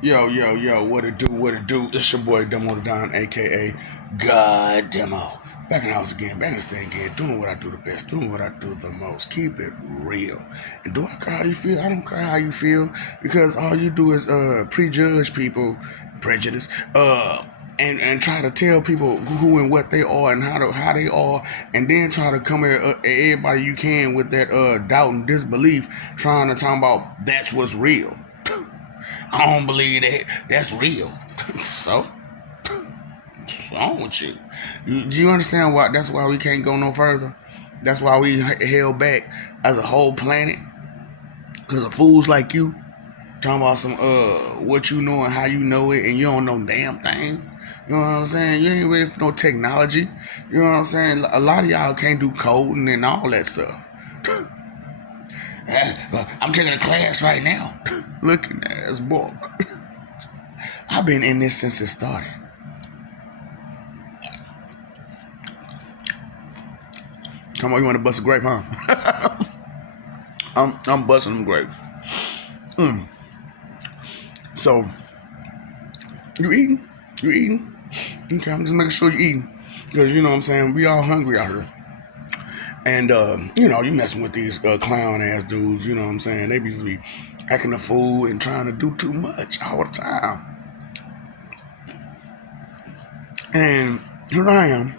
Yo, what it do? It's your boy Demo the Don, aka God Demo. Back in the house again, back in the stand again, doing what I do the best, doing what I do the most. Keep it real. And do I care how you feel? I don't care how you feel because all you do is prejudge people, prejudice, and try to tell people who and what they are and how they are, and then try to come at everybody you can with that doubt and disbelief, trying to talk about that's what's real. I don't believe that that's real. So, what's wrong with you? Do you understand why? That's why we can't go no further. That's why we held back as a whole planet because of fools like you talking about some what you know and how you know it, and you don't know damn thing. You know what I'm saying? You ain't ready for no technology. You know what I'm saying? A lot of y'all can't do coding and all that stuff. I'm taking a class right now. Looking ass boy. I've been in this since it started. Come on, you want to bust a grape, huh? I'm busting them grapes. So, you eating? You eating? Okay, I'm just making sure you eating. Because, you know what I'm saying, we all hungry out here. And, you messing with these clown ass dudes, you know what I'm saying? They be acting a fool and trying to do too much all the time. And here I am,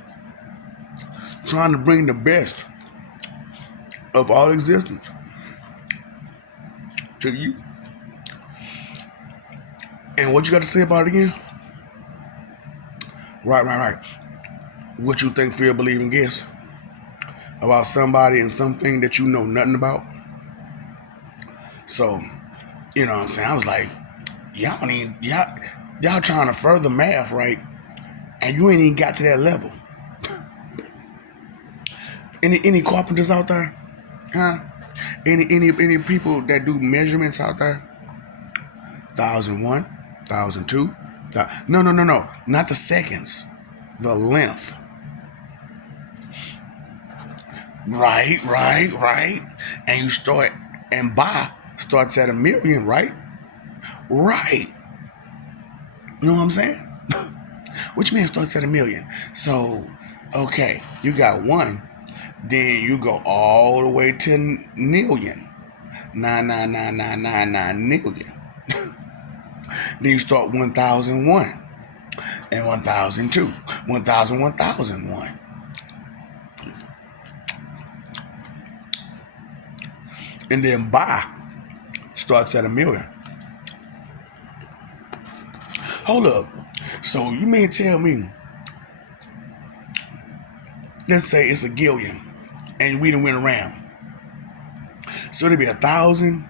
trying to bring the best of all existence to you. And what you got to say about it again? Right. What you think, feel, believe, and guess about somebody and something that you know nothing about. So, you know what I'm saying? I was like, y'all trying to further math, right? And you ain't even got to that level. Any carpenters out there? Huh? Any people that do measurements out there? 1,001, 1,002. No. Not the seconds. The length. Right. And you start and buy starts at 1,000,000, right? Right. You know what I'm saying? Which man starts at 1,000,000? So, okay, you got one. Then you go all the way to million. 9,99999 million. Then you start 1,001 and 1,002, 1,000, 1,001. And then buy starts at 1,000,000. Hold up. So you mean tell me, let's say it's a gillion, and we done went around. So it'd be 1,000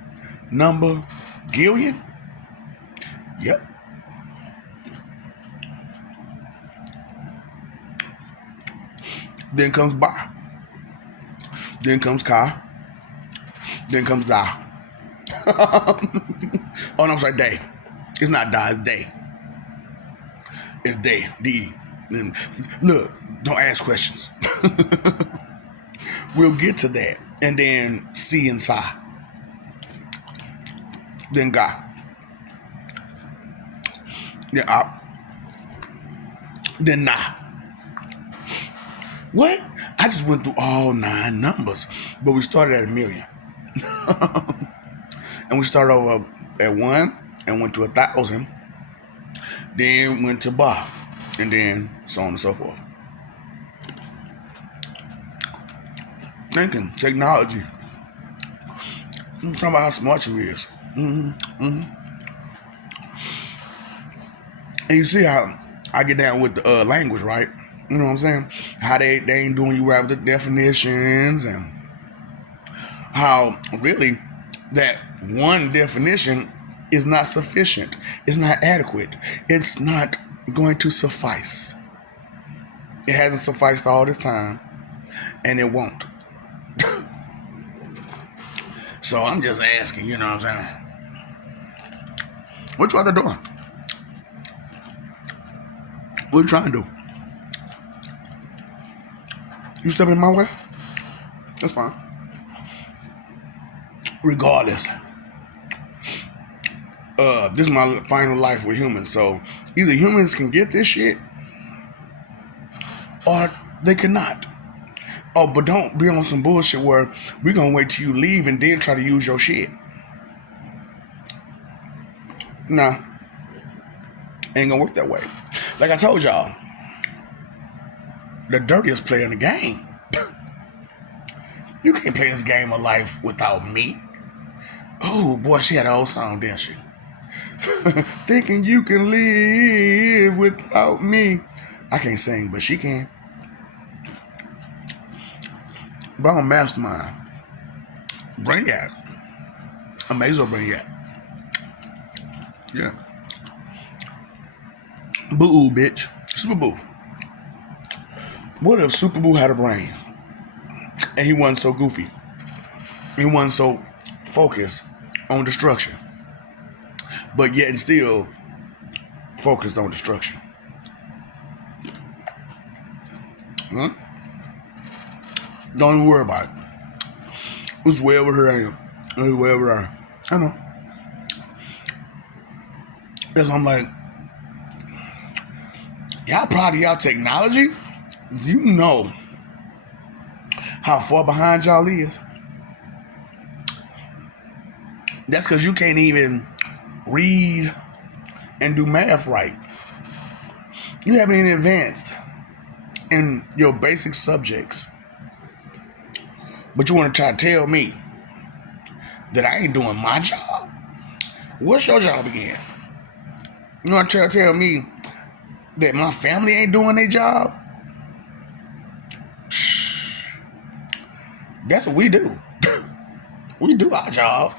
number gillion? Yep. Then comes bar. Then comes car. Then comes die. Oh no, I'm sorry, day. It's not die, it's day. It's day. D. Look, don't ask questions. We'll get to that. And then C and Psi. Then Ga. Then Op. Then Na. What? I just went through all 9 numbers. But we started at 1,000,000. And we started over at 1 and went to 1,000. Then went to Ba. And then so on and so forth. Thinking, technology. I'm talking about how smart you is. And you see how I get down with the language, right? You know what I'm saying? How they ain't doing you right with the definitions, and how really that one definition is not sufficient. It's not adequate. It's not going to suffice. It hasn't sufficed all this time, and it won't. So I'm just asking, you know what I'm saying? What you out there doing? What you trying to do? You stepping in my way? That's fine. Regardless, This is my final life with humans. So either humans can get this shit or they cannot. Oh, but don't be on some bullshit where we gonna wait till you leave and then try to use your shit. Nah, ain't gonna work that way. Like I told y'all, the dirtiest player in the game. You can't play this game of life without me. Oh boy, she had a whole song, didn't she? Thinking you can live without me. I can't sing, but she can. But I'm a mastermind. Brainiac. I may as well Brainiac. Yeah. Boo, bitch. Super Boo. What if Super Boo had a brain and he wasn't so goofy? He wasn't so focused on destruction, but yet and still focused on destruction. Huh? Don't even worry about it. It's way over here. I am. It's way over there. I know. Because I'm like, y'all proud of y'all technology? Do you know how far behind y'all is? That's because you can't even read and do math right. You haven't even advanced in your basic subjects. But you want to try to tell me that I ain't doing my job? What's your job again? You want to try to tell me that my family ain't doing their job? That's what we do. We do our job.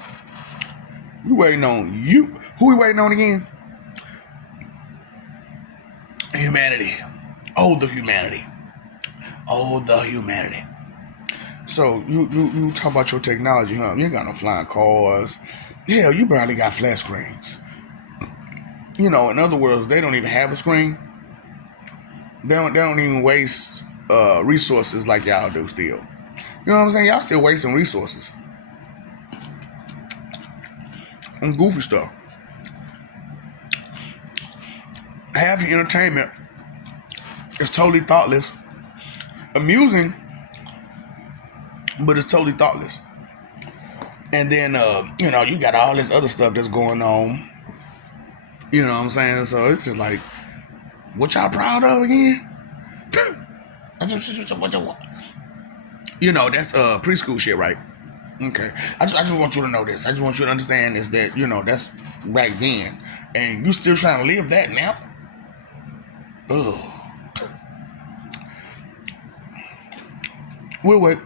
We waiting on you. Who we waiting on again? Humanity. Oh, the humanity. Oh, the humanity. So you talk about your technology, huh? You ain't got no flying cars. Hell, you barely got flat screens. You know, in other words, they don't even have a screen. They don't even waste resources like y'all do still. You know what I'm saying? Y'all still wasting resources on goofy stuff. Half your entertainment is totally thoughtless. Amusing, but it's totally thoughtless. And then, you got all this other stuff that's going on. You know what I'm saying? So it's just like, what y'all proud of again? You know, that's preschool shit, right? Okay. I just want you to know this. I just want you to understand is that, that's back then. And you still trying to live that now? Ugh. We'll wait.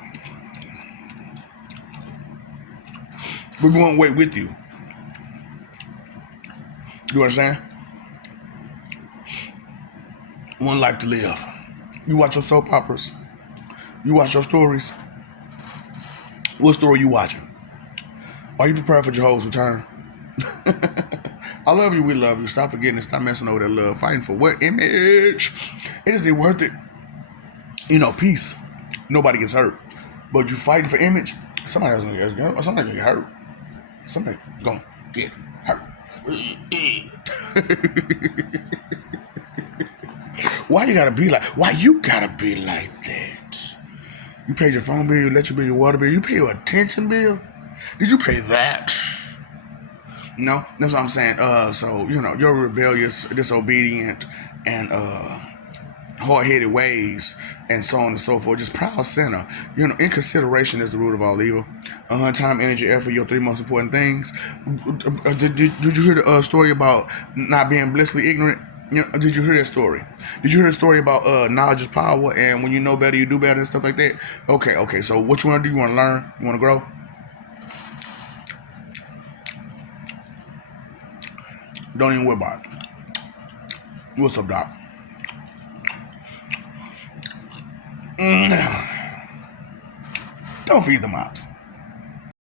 We won't wait with you. You understand? One life to live. You watch your soap operas. You watch your stories. What story you watching? Are you prepared for Jehovah's return? I love you. We love you. Stop forgetting. Stop messing over that love. Fighting for what image? Is it worth it? Peace. Nobody gets hurt. But you fighting for image? Somebody else gonna get hurt. Somebody gonna get hurt. Why you gotta be like that? You paid your phone bill, your electric bill, your water bill, you pay your attention bill? Did you pay that? No, that's what I'm saying. So, you're rebellious, disobedient, and hard-headed ways, and so on and so forth. Just proud sinner. Inconsideration is the root of all evil. Time, energy, effort, your three most important things. Did you hear the story about not being blissfully ignorant? Did you hear that story? Did you hear the story about knowledge is power, and when you know better, you do better, and stuff like that? Okay. So what you want to do? You want to learn? You want to grow? Don't even worry about it. What's up, Doc? Don't feed the mops.